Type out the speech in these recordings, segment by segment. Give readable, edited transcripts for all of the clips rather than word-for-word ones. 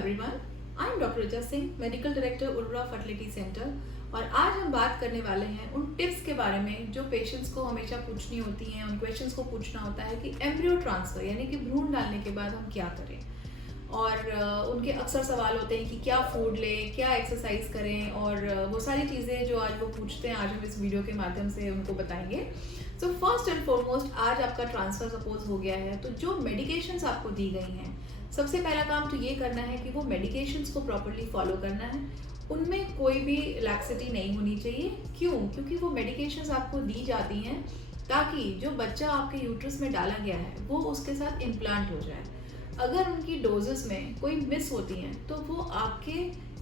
Everyone, I am doctor Richa Singh, medical director उर्वरा fertility centre. और आज हम बात करने वाले हैं उन टिप्स के बारे में जो पेशेंट्स को हमेशा पूछनी होती हैं। उन क्वेश्चंस को पूछना होता है कि एम्ब्रियो ट्रांसफ़र यानी कि भ्रूण डालने के बाद हम क्या करें। और उनके अक्सर सवाल होते हैं कि क्या फूड लें, क्या एक्सरसाइज करें, और वो सारी चीज़ें जो आज वो पूछते हैं आज हम इस वीडियो के माध्यम से उनको बताएंगे। सो फर्स्ट एंड फॉरमोस्ट, आज आपका ट्रांसफ़र सपोज हो गया है तो जो मेडिकेशंस आपको दी गई हैं, सबसे पहला काम तो ये करना है कि वो मेडिकेशंस को प्रॉपर्ली फॉलो करना है। उनमें कोई भी लैक्सिटी नहीं होनी चाहिए। क्यों? क्योंकि वो मेडिकेशंस आपको दी जाती हैं ताकि जो बच्चा आपके यूट्रस में डाला गया है वो उसके साथ इम्प्लांट हो जाए। अगर उनकी डोजेस में कोई मिस होती हैं तो वो आपके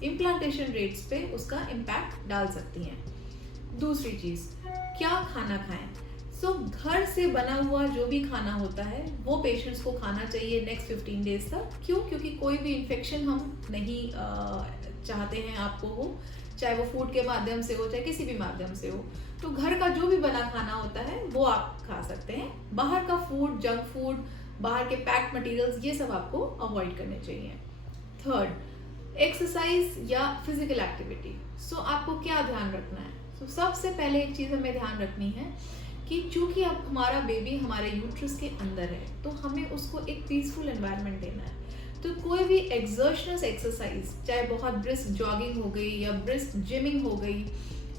इम्प्लांटेशन रेट्स पे उसका इम्पैक्ट डाल सकती हैं। दूसरी चीज़, क्या खाना खाएं। घर से बना हुआ जो भी खाना होता है वो पेशेंट्स को खाना चाहिए नेक्स्ट 15 डेज तक। क्यों? क्योंकि कोई भी इन्फेक्शन हम नहीं चाहते हैं आपको हो, चाहे वो फूड के माध्यम से हो चाहे किसी भी माध्यम से हो। तो घर का जो भी बना खाना होता है वो आप खा सकते हैं। बाहर का फूड, जंक फूड, बाहर के पैक्ड मटेरियल्स, ये सब आपको अवॉइड करने चाहिए। थर्ड, एक्सरसाइज या फिजिकल एक्टिविटी। आपको क्या ध्यान रखना है? सबसे पहले एक चीज़ हमें ध्यान रखनी है कि चूंकि अब हमारा बेबी हमारे यूट्रस के अंदर है तो हमें उसको एक पीसफुल एनवायरनमेंट देना है। तो कोई भी एक्सर्शनस एक्सरसाइज, चाहे बहुत ब्रिस्क जॉगिंग हो गई या ब्रिस्क जिमिंग हो गई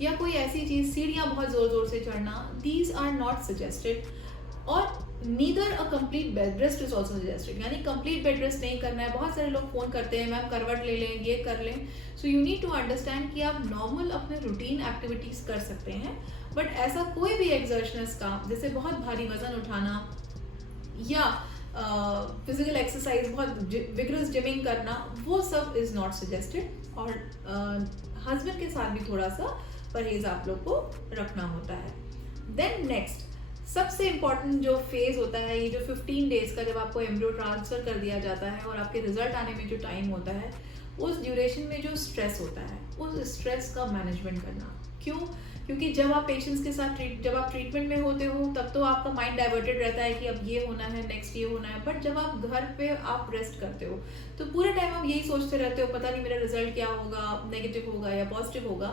या कोई ऐसी चीज़, सीढ़ियाँ बहुत ज़ोर ज़ोर से चढ़ना, दीज आर नॉट सजेस्टेड। और neither a complete bed rest is also suggested, यानी कंप्लीट बेड रेस्ट नहीं करना है। बहुत सारे लोग फ़ोन करते हैं, मैम करवट ले लें, ये कर लें। So you need to understand कि आप नॉर्मल अपने रूटीन एक्टिविटीज़ कर सकते हैं, बट ऐसा कोई भी एक्सर्शनस काम जैसे बहुत भारी वजन उठाना या फिजिकल एक्सरसाइज, बहुत विग्रस जिमिंग करना, वो सब इज़ नॉट सजेस्टेड। और हस्बैंड के साथ भी थोड़ा सा परहेज आप लोग को रखना होता है। देन नेक्स्ट, सबसे इम्पॉर्टेंट जो फेज़ होता है, ये जो 15 डेज़ का, जब आपको एम्ब्रियो ट्रांसफ़र कर दिया जाता है और आपके रिजल्ट आने में जो टाइम होता है, उस ड्यूरेशन में जो स्ट्रेस होता है उस स्ट्रेस का मैनेजमेंट करना। क्यों? क्योंकि जब आप पेशेंट्स के साथ जब आप ट्रीटमेंट में होते हो तब तो आपका माइंड डाइवर्टेड रहता है कि अब ये होना है, नेक्स्ट ये होना है। बट जब आप घर पे आप रेस्ट करते हो तो पूरे टाइम आप यही सोचते रहते हो, पता नहीं मेरा रिजल्ट क्या होगा, नेगेटिव होगा या पॉजिटिव होगा।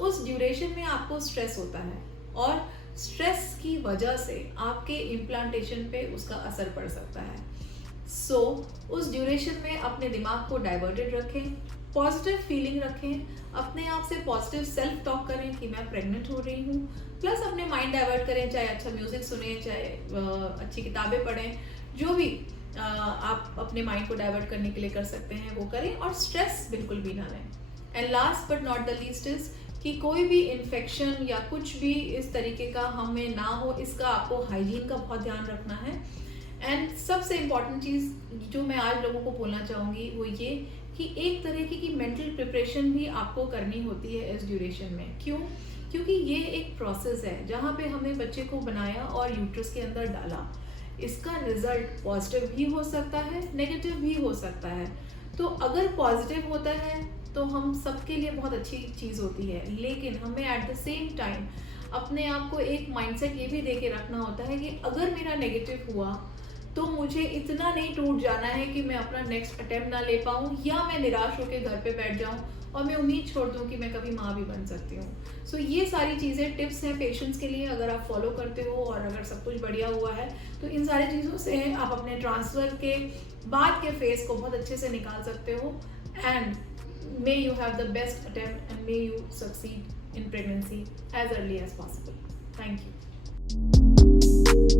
उस ड्यूरेशन में आपको स्ट्रेस होता है और स्ट्रेस की वजह से आपके इम्प्लांटेशन पे उसका असर पड़ सकता है। उस ड्यूरेशन में अपने दिमाग को डाइवर्टेड रखें, पॉजिटिव फीलिंग रखें, अपने आप से पॉजिटिव सेल्फ टॉक करें कि मैं प्रेग्नेंट हो रही हूँ, प्लस अपने माइंड डाइवर्ट करें, चाहे अच्छा म्यूजिक सुने, चाहे अच्छी किताबें पढ़ें, जो भी आप अपने माइंड को डाइवर्ट करने के लिए कर सकते हैं वो करें, और स्ट्रेस बिल्कुल भी ना लें। And last but not the least is कि कोई भी इन्फेक्शन या कुछ भी इस तरीके का हमें ना हो, इसका आपको हाइजीन का बहुत ध्यान रखना है। एंड सबसे इम्पॉर्टेंट चीज़ जो मैं आज लोगों को बोलना चाहूँगी वो ये कि एक तरीके की मेंटल प्रिपरेशन भी आपको करनी होती है इस ड्यूरेशन में। क्यों? क्योंकि ये एक प्रोसेस है जहाँ पे हमने बच्चे को बनाया और यूट्रस के अंदर डाला। इसका रिजल्ट पॉजिटिव भी हो सकता है, नेगेटिव भी हो सकता है। तो अगर पॉजिटिव होता है तो हम सबके लिए बहुत अच्छी चीज़ होती है, लेकिन हमें एट द सेम टाइम अपने आप को एक माइंडसेट ये भी दे के रखना होता है कि अगर मेरा नेगेटिव हुआ तो मुझे इतना नहीं टूट जाना है कि मैं अपना नेक्स्ट अटेम्प्ट ना ले पाऊँ या मैं निराश होकर घर पे बैठ जाऊँ और मैं उम्मीद छोड़ दूँ कि मैं कभी माँ भी बन सकती हूँ। ये सारी चीज़ें टिप्स हैं पेशेंट्स के लिए, अगर आप फॉलो करते हो और अगर सब कुछ बढ़िया हुआ है तो इन सारी चीज़ों से आप अपने ट्रांसफ़र के बाद के फेज़ को बहुत अच्छे से निकाल सकते हो। And may you have the best attempt and may you succeed in pregnancy as early as possible. Thank you.